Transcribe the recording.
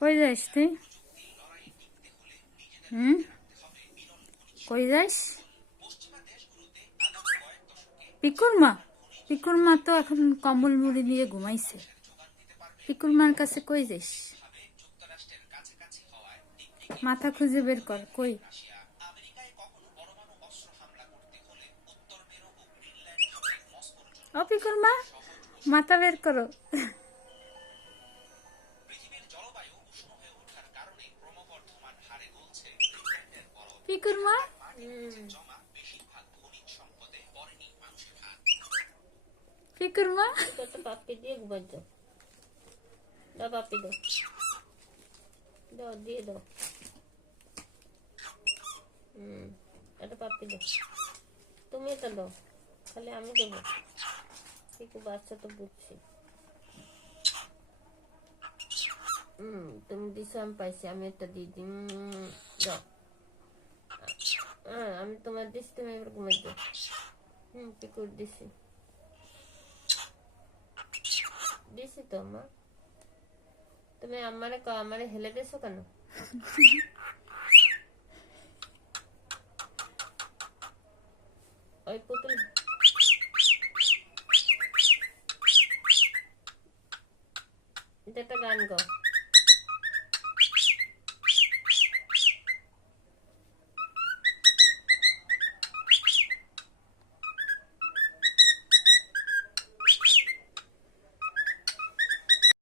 কই যাস তুই? হুম, কই যাস? পিকুর মা? পিকুর মা তো এখন কম্বল মুড়ি দিয়ে ঘুমাইছে। পিকুর মার কাছে কই যাস? মাথা খুঁজে বের কর, কই? ও পিকুর মা, মাথা বের করো। পিকুর মা, পিকুর মা। একটা পাপ্পি দিয়ে ঘুমাই দাও। দাও পাপ্পি দাও, দাও দিয়ে দাও। একটা পাপ্পি দাও, তুমি এটা দাও, খালি আমি দেবো। একটু বাচ্চা তো বুঝছি। তুমি দিছো, আমি পাইছি, আমি একটা দিয়ে দিই। দাও। আমি তোমার দিচ্ছি, তুমি এবার ঘুমাই দাও। পিকুর দিছি, দিছি তো মা। তুমি আমারে হেলে দিছো কেন? ওই পুতুল এটা একটা গান গাও।